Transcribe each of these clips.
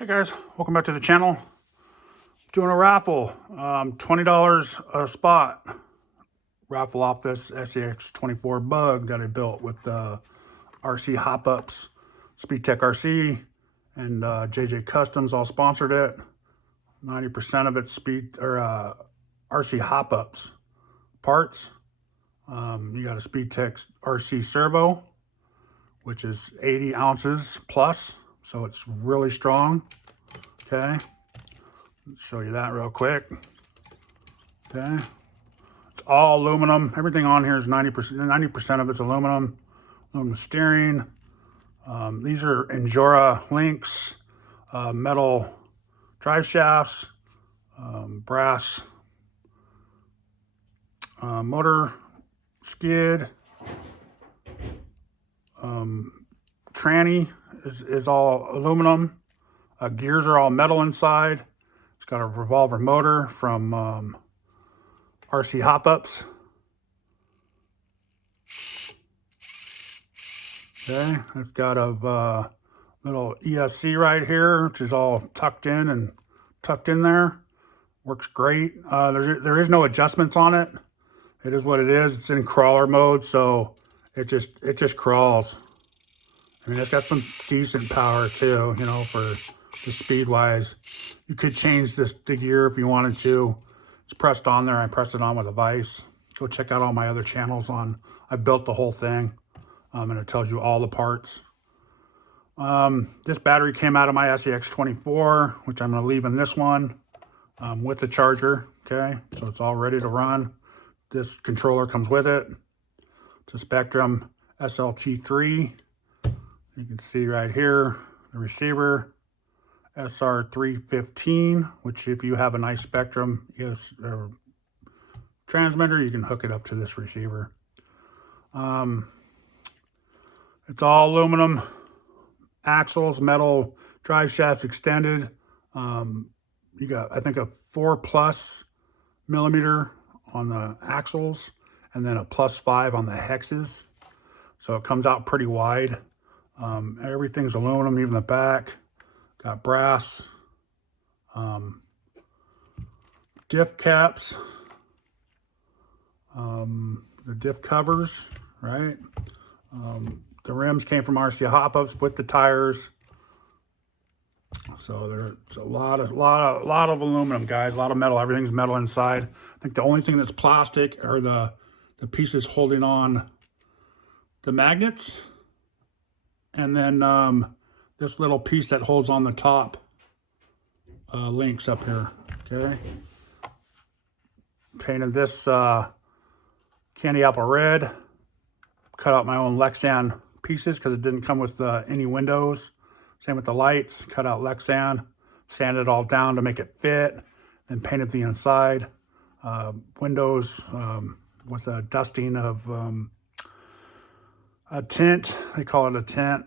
Hey guys, welcome back to the channel. Doing a raffle, $20 a spot. Raffle off this SCX24 bug that I built with the RC Hop Ups, SpeedTek RC, and JJ Customs all sponsored it. 90% of it's RC Hop Ups parts. You got a SpeedTek RC Servo, which is 80 ounces plus. So it's really strong. Okay, let's show you that real quick. Okay, it's all aluminum. Everything on here is 90% of it's aluminum. Aluminum steering. These are Injora links, metal drive shafts, brass motor skid. Tranny is all aluminum. Gears are all metal inside. It's got a revolver motor from RC Hop Ups. Okay, it's got a little ESC right here, which is all tucked in there. Works great. There is no adjustments on it. It is what it is. It's in crawler mode, so it just crawls. I mean, it's got some decent power too, you know, for the speed wise. You could change the gear if you wanted to. It's pressed on there. I pressed it on with a vise. Go check out all my other channels I built the whole thing, and it tells you all the parts. This battery came out of my SCX24, which I'm going to leave in this one with the charger. Okay, so it's all ready to run. This controller comes with it. It's a Spectrum SLT3. You can see right here, the receiver, SR315, which if you have a nice Spectrum transmitter, you can hook it up to this receiver. It's all aluminum, axles, metal drive shafts extended. You got, I think, a 4+ millimeter on the axles and then a +5 on the hexes. So it comes out pretty wide. Everything's aluminum, even the back. Got brass. Diff caps. The diff covers, right? The rims came from RC Hop Ups with the tires. So there's a lot of aluminum, guys. A lot of metal. Everything's metal inside. I think the only thing that's plastic are the pieces holding on the magnets. And then this little piece that holds on the top links up here, okay? Painted this candy apple red. Cut out my own Lexan pieces because it didn't come with any windows. Same with the lights. Cut out Lexan, sanded it all down to make it fit, then painted the inside. Windows with a dusting of a tint. They call it a tint.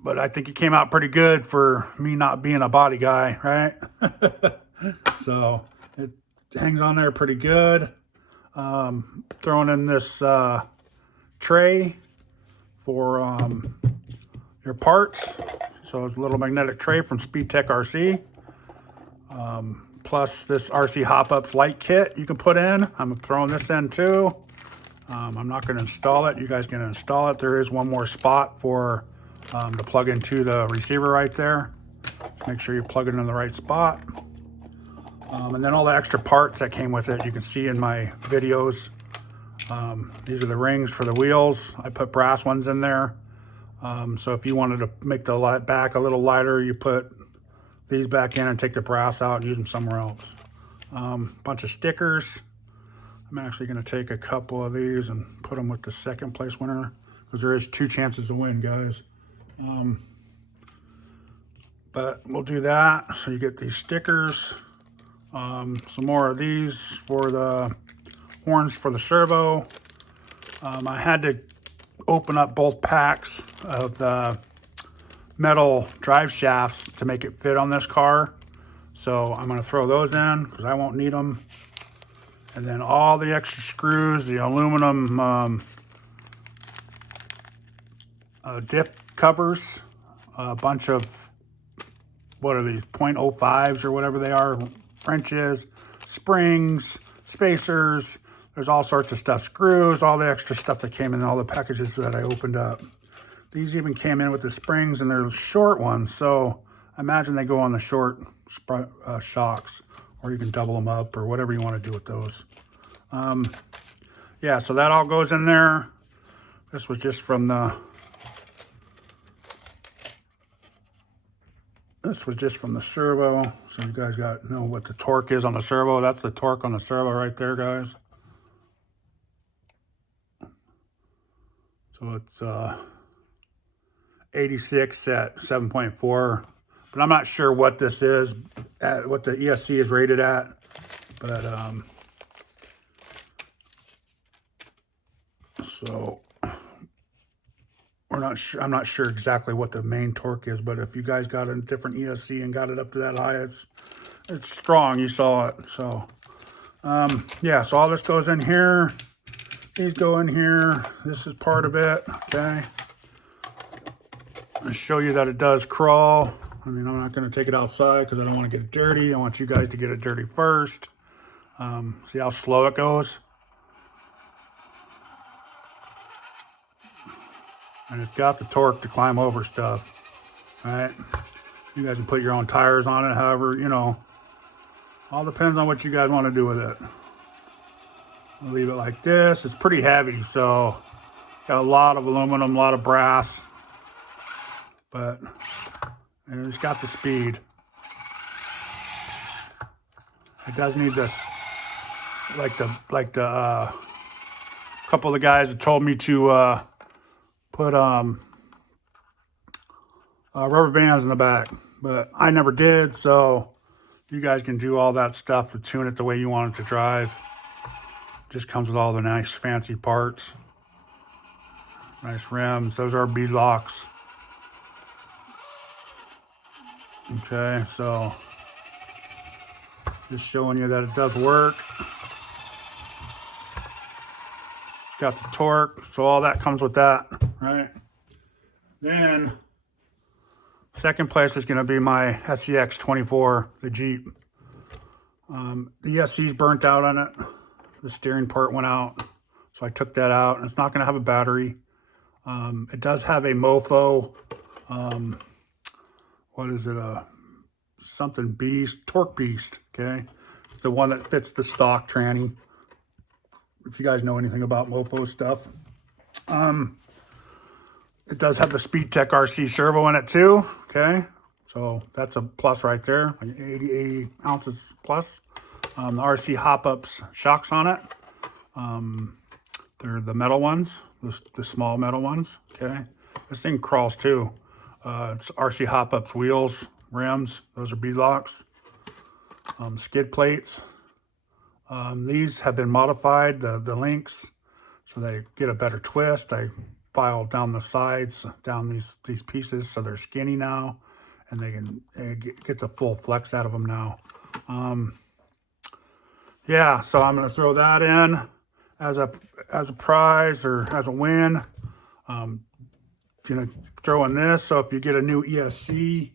But I think it came out pretty good for me not being a body guy, right? So it hangs on there pretty good. Throwing in this tray for your parts. So it's a little magnetic tray from SpeedTek RC. Plus this RC Hop Ups light kit you can put in. I'm throwing this in too. I'm not going to install it. You guys can install it. There is one more spot for to plug into the receiver right there. Just make sure you plug it in the right spot. And then all the extra parts that came with it, you can see in my videos. These are the rings for the wheels. I put brass ones in there. So if you wanted to make the back a little lighter, you put these back in and take the brass out and use them somewhere else. Bunch of stickers. I'm actually going to take a couple of these and put them with the second place winner because there is 2 chances to win, guys. But we'll do that. So you get these stickers. Some more of these for the horns for the servo. I had to open up both packs of the metal drive shafts to make it fit on this car. So I'm going to throw those in because I won't need them. And then all the extra screws, the aluminum diff covers, a bunch of, what are these, 0.05s or whatever they are, wrenches, springs, spacers. There's all sorts of stuff, screws, all the extra stuff that came in all the packages that I opened up. These even came in with the springs, and they're short ones, so I imagine they go on the short shocks, or you can double them up or whatever you want to do with those. Yeah, so that all goes in there. This was just from the servo, so you guys know what the torque is on the servo. That's the torque on the servo right there, guys. So it's 86 at 7.4, but I'm not sure what this is, what the ESC is rated at, but so we're not sure. I'm not sure exactly what the main torque is, but if you guys got a different ESC and got it up to that high, it's strong. You saw it. So yeah, so all this goes in here. These go in here. This is part of it. Okay, I'll show you that it does crawl. I mean, I'm not going to take it outside because I don't want to get it dirty. I want you guys to get it dirty first. See how slow it goes? And it's got the torque to climb over stuff, right? You guys can put your own tires on it, however, you know, all depends on what you guys want to do with it. I'll leave it like this. It's pretty heavy, so got a lot of aluminum, a lot of brass, but it's got the speed. It does need this, like the couple of the guys that told me to put rubber bands in the back, but I never did, so you guys can do all that stuff to tune it the way you want it to drive. Just comes with all the nice fancy parts. Nice rims. Those are bead locks. Okay, so just showing you that it does work. Got the torque, so all that comes with that, right? Then second place is going to be my SCX24, the Jeep. The ESC's burnt out on it. The steering part went out, so I took that out. And it's not going to have a battery. It does have a mofo. What is it? Something beast, torque beast. Okay, it's the one that fits the stock tranny. If you guys know anything about mofo stuff, it does have the SpeedTek RC servo in it too. Okay, so that's a plus right there, 80 ounces plus. The RC Hop Ups shocks on it. They're the metal ones, the small metal ones. Okay, this thing crawls too. It's RC Hop Ups wheels, rims. Those are bead locks. Skid plates. These have been modified, the links, so they get a better twist. I filed down the sides, down these pieces, so they're skinny now, and they can get the full flex out of them now. Yeah, so I'm going to throw that in as a prize or as a win. Gonna throw in this, so if you get a new ESC,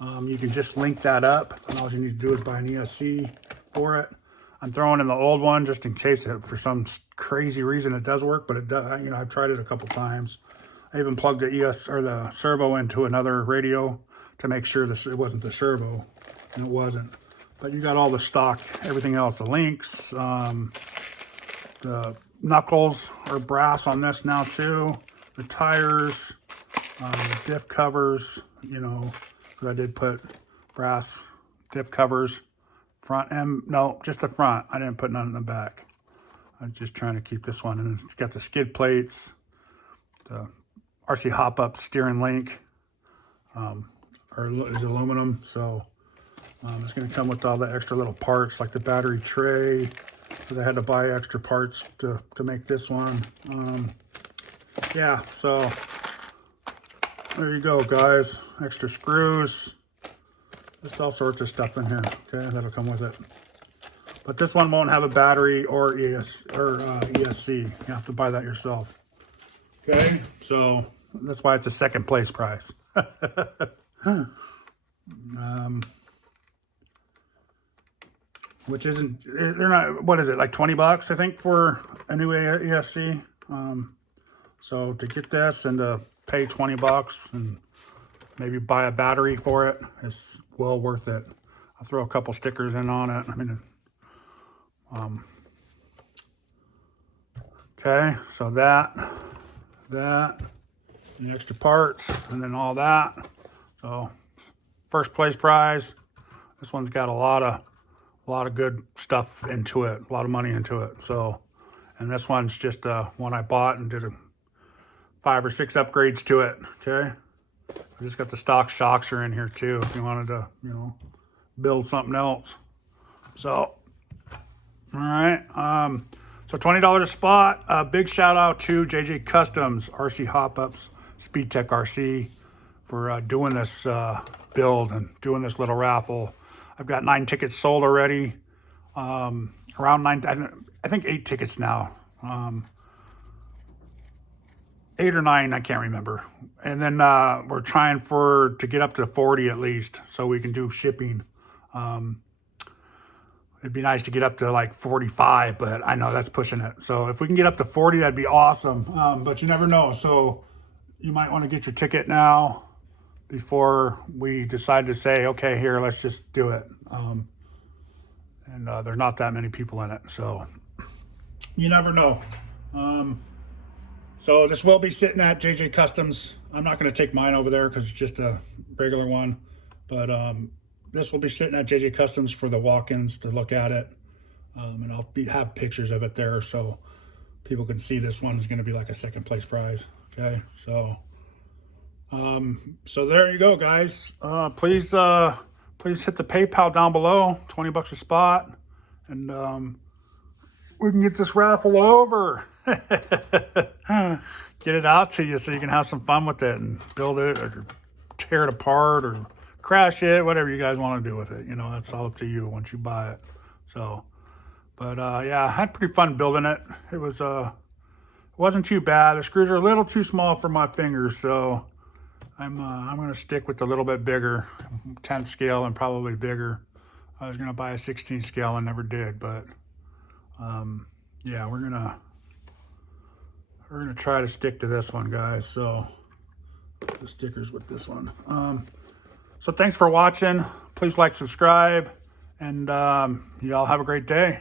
you can just link that up, and all you need to do is buy an ESC for it. I'm throwing in the old one just in case for some crazy reason it does work, but it does. You know, I've tried it a couple times. I even plugged the servo into another radio to make sure it wasn't the servo, and it wasn't. But you got all the stock, everything else, the links, the knuckles are brass on this now too. The tires, the diff covers, you know, because I did put brass diff covers, front and, no, just the front. I didn't put none in the back. I was just trying to keep this one. And it's got the skid plates, the RC Hop Up steering link, is aluminum, so it's going to come with all the extra little parts like the battery tray, because I had to buy extra parts to make this one. Yeah, so there you go, guys. Extra screws, just all sorts of stuff in here. Okay, that'll come with it. But this one won't have a battery or ESC. You have to buy that yourself. Okay, so that's why it's a second place prize. Which isn't, they're not, what is it, like 20 bucks, I think, for a new ESC. So to get this and to pay 20 bucks and maybe buy a battery for it is well worth it. I'll throw a couple stickers in on it. I mean, okay, so that, the extra parts, and then all that. So first place prize. This one's got a lot of good stuff into it, a lot of money into it. So, and this one's just one I bought and did 5 or 6 upgrades to it. Okay, I just got the stock shocks are in here too if you wanted to, you know, build something else. So, all right, so $20 a spot. Big shout out to JJ Customs, RC Hop Ups SpeedTek RC for doing this build and doing this little raffle. I've got 9 tickets sold already. Around 9, I think 8 tickets now. 8 or 9, I can't remember. And then we're trying to get up to 40 at least, so we can do shipping. It'd be nice to get up to like 45, but I know that's pushing it. So if we can get up to 40, that'd be awesome. But you never know. So you might want to get your ticket now before we decide to say, okay, here, let's just do it. And there's not that many people in it, so you never know. So this will be sitting at JJ Customs. I'm not going to take mine over there because it's just a regular one, but this will be sitting at JJ Customs for the walk-ins to look at it, and I'll have pictures of it there so people can see this one is going to be like a second place prize. Okay, so so there you go, guys. Please hit the PayPal down below, 20 bucks a spot, and we can get this raffle over. Get it out to you so you can have some fun with it and build it or tear it apart or crash it, whatever you guys want to do with it. You know, that's all up to you once you buy it. So, but yeah, I had pretty fun building it. It wasn't too bad. The screws are a little too small for my fingers, so I'm gonna stick with a little bit bigger, 10th scale and probably bigger. I was gonna buy a 16 scale and never did, but yeah, we're gonna try to stick to this one, guys. So the stickers with this one. So thanks for watching. Please like, subscribe, and y'all have a great day.